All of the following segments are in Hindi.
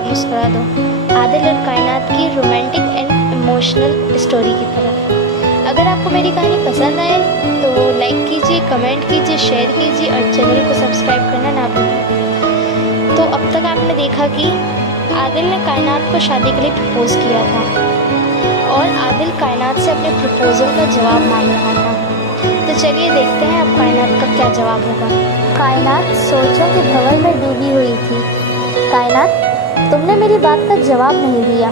बार मुस्कुरा दो। आदिल और कायनात की रोमांटिक एंड इमोशनल स्टोरी की तरह। अगर आपको मेरी कहानी पसंद आए तो लाइक कीजिए, कमेंट कीजिए, शेयर कीजिए और चैनल को सब्सक्राइब करना ना भूलिए। तो अब तक आपने देखा कि आदिल ने कायनात को शादी के लिए प्रपोज़ किया था और आदिल कायनात से अपने प्रपोज़ल का जवाब मांग रहा था। तो चलिए देखते हैं अब कायनात का क्या जवाब होगा। कायनात सोचों के भंवर में डूबी हुई थी। कायनात, तुमने मेरी बात का जवाब नहीं दिया।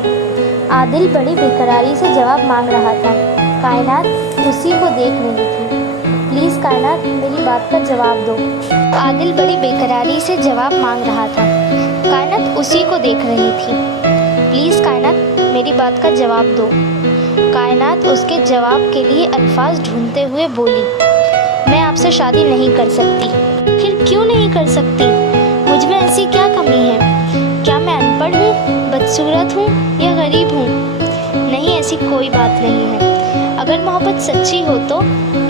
आदिल बड़ी बेकरारी से जवाब मांग रहा था। कायनात उसी को देख रही थी। प्लीज़ कायनात, मेरी बात का जवाब दो। आदिल बड़ी बेकरारी से जवाब मांग रहा था। कायनात उसी को देख रही थी। प्लीज़ कायनात, मेरी बात का जवाब दो। कायनात उसके जवाब के लिए अल्फाज ढूंढते हुए बोली, मैं आपसे शादी नहीं कर सकती। फिर क्यों नहीं कर सकती? मुझ में ऐसी क्या कमी है? क्या मैं अनपढ़ हूँ, बदसूरत हूँ या गरीब हूँ? नहीं, ऐसी कोई बात नहीं है। अगर मोहब्बत सच्ची हो तो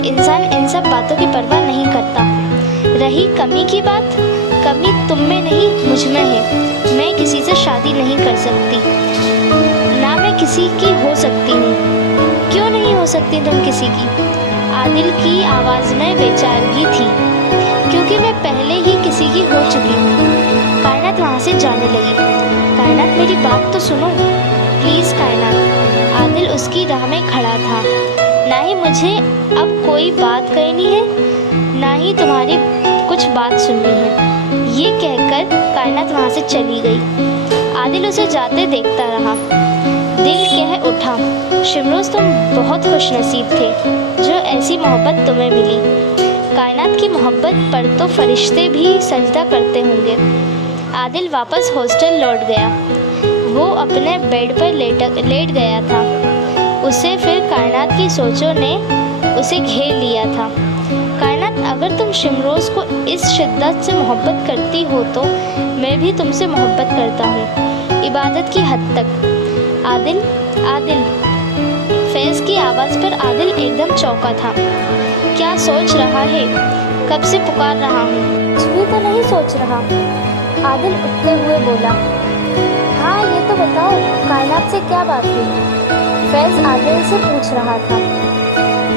इंसान इन सब बातों की परवाह नहीं करता। रही कमी की बात, कमी तुम में नहीं मुझ में है। मैं किसी से शादी नहीं कर सकती, ना मैं किसी की हो सकती हूँ। क्यों नहीं हो सकती तुम किसी की? आदिल की आवाज़ में बेचारगी थी, क्योंकि मैं पहले ही किसी की हो चुकी हूँ। कायनात वहाँ से जाने लगी। कायनात, मेरी बात तो सुनो प्लीज़ कायनात। आदिल उसकी राह में खड़ा था। ना ही मुझे अब कोई बात कहनी है, ना ही तुम्हारी कुछ बात सुननी है। ये कहकर कायनात वहाँ से चली गई। आदिल उसे जाते देखता रहा। दिल कह उठा, शिमरोज़ तुम बहुत खुशनसीब थे जो ऐसी मोहब्बत तुम्हें मिली। कायनात की मोहब्बत पर तो फरिश्ते भी सजदा करते होंगे। आदिल वापस हॉस्टल लौट गया। वो अपने बेड पर लेट गया था। उसे फिर कायनात की सोचों ने उसे घेर लिया था। कायनात, अगर तुम शिमरोज़ को इस शिद्दत से मोहब्बत करती हो तो मैं भी तुमसे मोहब्बत करता हूँ, इबादत की हद तक। आदिल, आदिल। फैज़ की आवाज़ पर आदिल एकदम चौंका था। क्या सोच रहा है? कब से पुकार रहा हूँ। कुछ भी तो नहीं सोच रहा। आदिल उठते हुए बोला, हाँ ये तो बताओ, कायनात से क्या बात हुई? फैज़ आदिल से पूछ रहा था।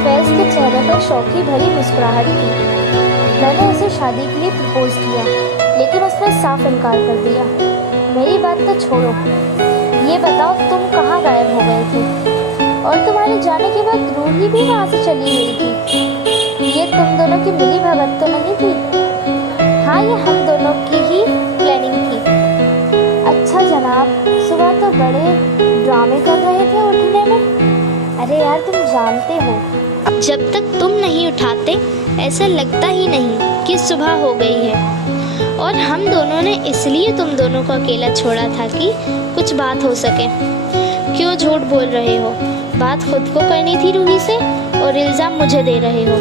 फैज़ के चेहरे पर शौकी भरी मुस्कुराहट थी। मैंने उसे शादी के लिए प्रपोज़ किया, लेकिन उसने साफ इनकार कर दिया। मेरी बात तो छोड़ो, ये बताओ तुम कहाँ गायब हो गए थे? और तुम्हारे जाने के बाद रूही भी वहाँ से चली गई थी। ये तुम दोनों की मिली भगत तो नहीं थी? हाँ, ये हम दोनों की ही प्लानिंग थी। अच्छा जनाब, सुबह तो बड़े ड्रामे कर रहे थे उठने में। अरे यार, तुम जानते हो, जब तक तुम नहीं उठाते ऐसा लगता ही नहीं कि सुबह हो गई है। और हम दोनों ने इसलिए तुम दोनों को अकेला छोड़ा था कि कुछ बात हो सके। क्यों झूठ बोल रहे हो? बात खुद को करनी थी रूही से और इल्ज़ाम मुझे दे रहे हो।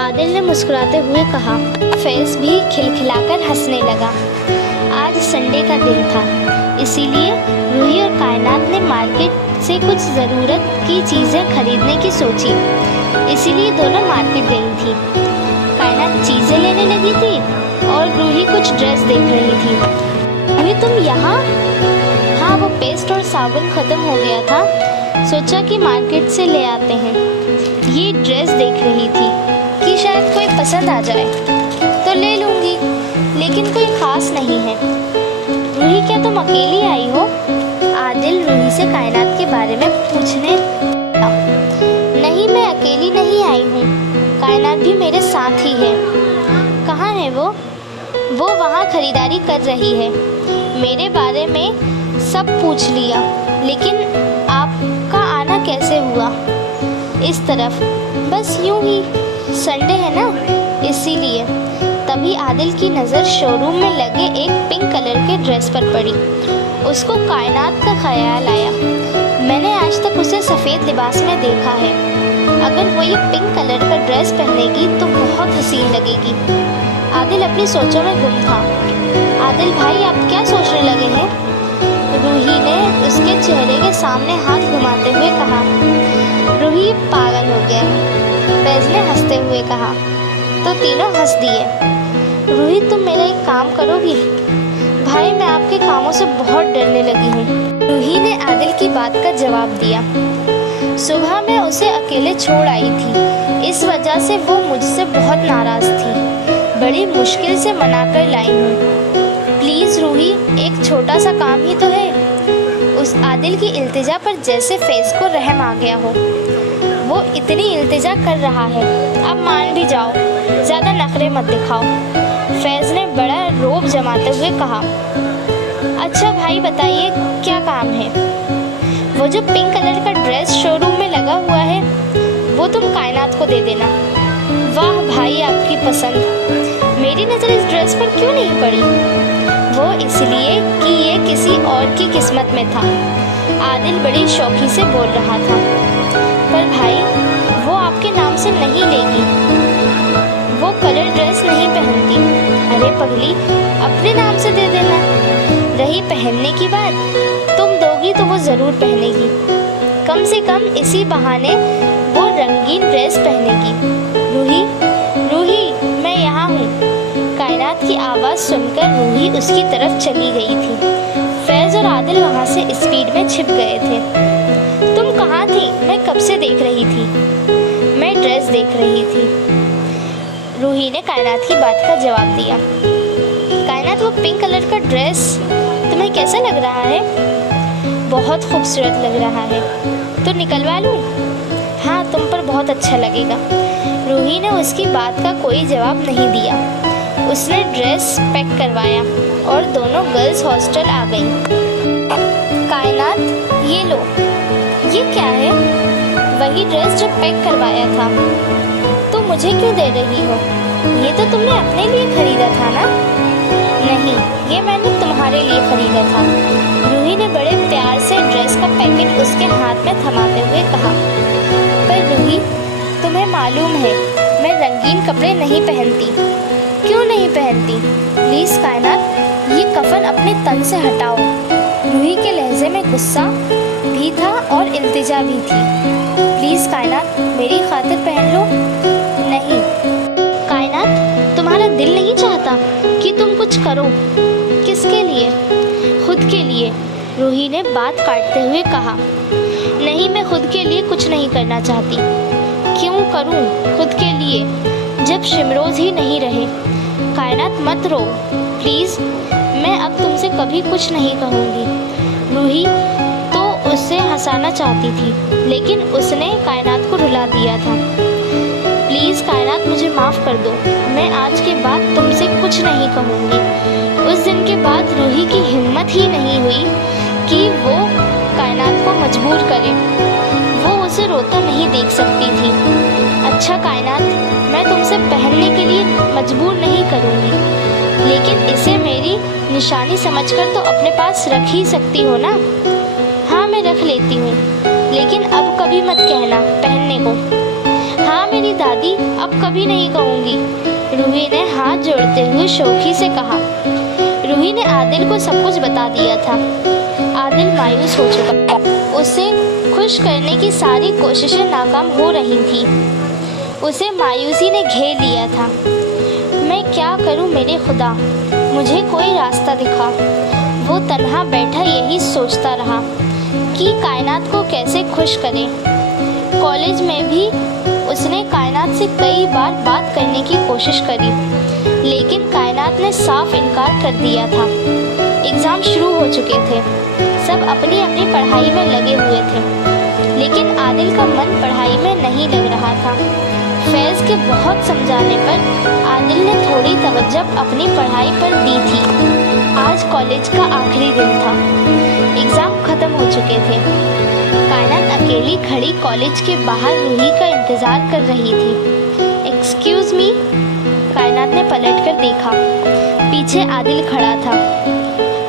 आदिल ने मुस्कुराते हुए कहा। फैज़ भी खिलखिलाकर हंसने लगा। आज संडे का दिन था, इसीलिए रूही और कायनात ने मार्केट से कुछ ज़रूरत की चीज़ें खरीदने की सोची। इसीलिए दोनों मार्केट गई थी। कायनात चीज़ें लेने लगी थी और रूही कुछ ड्रेस देख रही थी। अभी तुम यहाँ? हाँ, वो पेस्ट और साबुन ख़त्म हो गया था, सोचा कि मार्केट से ले आते हैं। ये ड्रेस देख रही थी कि शायद कोई पसंद आ जाए तो ले लूँगी, लेकिन कोई ख़ास नहीं है। रूही, क्या तुम अकेली आई हो? आदिल रूही से कायनात के बारे में पूछने लगा। नहीं, मैं अकेली नहीं आई हूँ, कायनात भी मेरे साथ ही है। कहाँ है वो? वो वहाँ खरीदारी कर रही है। मेरे बारे में सब पूछ लिया, लेकिन आपका आना कैसे हुआ इस तरफ? बस यूँ ही, संडे है ना, इसीलिए। तभी आदिल की नज़र शोरूम में लगे एक पिंक कलर के ड्रेस पर पड़ी। उसको कायनात का ख्याल आया। मैंने आज तक उसे सफ़ेद लिबास में देखा है। अगर वो ये पिंक कलर का ड्रेस पहनेगी तो बहुत हसीन लगेगी। आदिल अपनी सोचों में गुम था। आदिल भाई, आप क्या सोचने लगे हैं? रूही ने उसके चेहरे के सामने हाथ घुमाते हुए कहा। रूही पागल हो गया है, फैज़ ने हंसते हुए कहा। तो तीनों हंस दिए। रूही, तुम मेरा एक काम करोगी? भाई मैं आपके कामों से बहुत डरने लगी हूँ। रूही ने आदिल की बात का जवाब दिया। सुबह मैं उसे अकेले छोड़ आई थी, इस वजह से वो मुझसे बहुत नाराज़ थी। बड़ी मुश्किल से मनाकर लाई हूँ। प्लीज़ रूही, एक छोटा सा काम ही तो है। उस आदिल की इल्तिजा पर जैसे फैज़ को रहम आ गया हो। वो इतनी इल्तिजा कर रहा है, अब मान भी जाओ, ज़्यादा नखरे मत दिखाओ। फैज़ ने बड़ा रौब जमाते हुए कहा। अच्छा भाई बताइए क्या काम है? वो जो पिंक कलर का ड्रेस शोरूम में लगा हुआ है वो तुम कायनात को दे देना। वाह भाई, आपकी पसंद। मेरी नज़र इस ड्रेस पर क्यों नहीं पड़ी? वो इसलिए कि ये किसी और की किस्मत में था। आदिल बड़ी शौकी से बोल रहा था। पर भाई वो आपके नाम से नहीं लेगी, वो कलर ड्रेस नहीं पहनती। अरे पगली, अपने नाम से दे देना। रही पहनने की बात, तुम दोगी तो वो ज़रूर पहनेगी। कम से कम इसी बहाने वो रंगीन ड्रेस पहनेगी। रूही, रूही, मैं यहाँ हूँ। कायनात की आवाज़ सुनकर रूही उसकी तरफ चली गई थी। फैज़ और आदिल वहाँ से स्पीड में छिप गए थे। तुम कहाँ थी? मैं कब से देख रही थी। मैं ड्रेस देख रही थी। रूही ने कायनात की बात का जवाब दिया। कायनात, वो पिंक कलर का ड्रेस तुम्हें कैसा लग रहा है? बहुत खूबसूरत लग रहा है, तो निकलवा लूँ? हाँ, तुम पर बहुत अच्छा लगेगा। रूही ने उसकी बात का कोई जवाब नहीं दिया। उसने ड्रेस पैक करवाया और दोनों गर्ल्स हॉस्टल आ गईं। कायनात, ये लो। ये क्या है? वही ड्रेस जो पैक करवाया था। तुम मुझे क्यों दे रही हो? ये तो तुमने अपने लिए खरीदा था ना? नहीं, ये मैंने तुम्हारे लिए खरीदा था। रूही ने बड़े प्यार से ड्रेस का पैकेट उसके हाथ में थमाते हुए कहा। पर रूही, तुम्हें मालूम है मैं रंगीन कपड़े नहीं पहनती। क्यों नहीं पहनती? प्लीज़ कायनात, ये कफन अपने तन से हटाओ। रूही के लहजे में गुस्सा भी था और इल्तिजा भी थी। प्लीज़ कायनात, मेरी खातिर पहन लो। नहीं कायनात, तुम्हारा दिल नहीं चाहता कि तुम कुछ करो? किसके लिए? खुद के लिए, रूही ने बात काटते हुए कहा। नहीं, मैं खुद के लिए कुछ नहीं करना चाहती। क्यों करूं खुद के लिए जब शिमरोज ही नहीं रहे? कायनात मत रो प्लीज़, मैं अब तुमसे कभी कुछ नहीं कहूँगी। रूही तो उससे हंसाना चाहती थी, लेकिन उसने कायनात को रुला दिया था। प्लीज़ कायनात, मुझे माफ़ कर दो, मैं आज के बाद तुमसे कुछ नहीं कहूँगी। उस दिन के बाद रूही की हिम्मत ही नहीं हुई कि वो कायनात को मजबूर करे। वो उसे रोता नहीं देख सकती थी। अच्छा कायनात, मैं तुमसे पहनने के लिए मजबूर नहीं करूँगी, लेकिन इसे मेरी निशानी समझकर तो अपने पास रख ही सकती हो ना? हाँ, मैं रख लेती हूँ, लेकिन अब कभी मत कहना पहनने को। हाँ मेरी दादी, अब कभी नहीं कहूँगी, रूही ने हाथ जोड़ते हुए शौकी से कहा। रूही ने आदिल को सब कुछ बता दिया था। आदिल मायूस हो चुका था। उसे खुश करने की सारी कोशिशें नाकाम हो रही थी। उसे मायूसी ने घेर लिया था। मैं क्या करूं मेरे खुदा, मुझे कोई रास्ता दिखा। वो तन्हा बैठा यही सोचता रहा कि कायनात को कैसे खुश करे। कॉलेज में भी उसने कायनात से कई बार बात करने की कोशिश करी, लेकिन कायनात ने साफ इनकार कर दिया था। एग्ज़ाम शुरू हो चुके थे, सब अपनी अपनी पढ़ाई में लगे हुए थे, लेकिन आदिल का मन पढ़ाई में नहीं लग रहा था। फैज़ के बहुत समझाने पर आदिल ने थोड़ी तवज्जो अपनी पढ़ाई पर दी थी। आज कॉलेज का आखिरी दिन था, एग्ज़ाम ख़त्म हो चुके थे। कायनात अकेली खड़ी कॉलेज के बाहर रूही का इंतज़ार कर रही थी। एक्सक्यूज़ मी, कायनात ने पलट कर देखा, पीछे आदिल खड़ा था।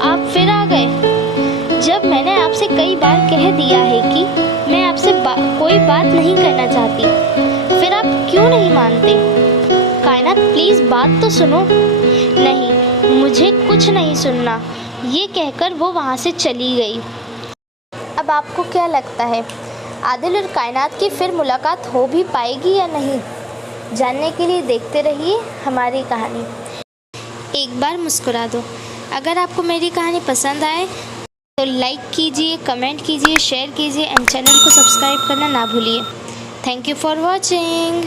आप फिर आ गए? जब मैंने आपसे कई बार कह दिया है कि मैं आपसे कोई बात नहीं करना चाहती, फिर आप क्यों नहीं मानते? कायनात प्लीज़ बात तो सुनो। नहीं, मुझे कुछ नहीं सुनना, ये कहकर वो वहाँ से चली गई। अब आपको क्या लगता है, आदिल और कायनात की फिर मुलाकात हो भी पाएगी या नहीं? जानने के लिए देखते रहिए हमारी कहानी। एक बार मुस्कुरा दो। अगर आपको मेरी कहानी पसंद आए तो लाइक कीजिए, कमेंट कीजिए, शेयर कीजिए एंड चैनल को सब्सक्राइब करना ना भूलिए। Thank you for watching.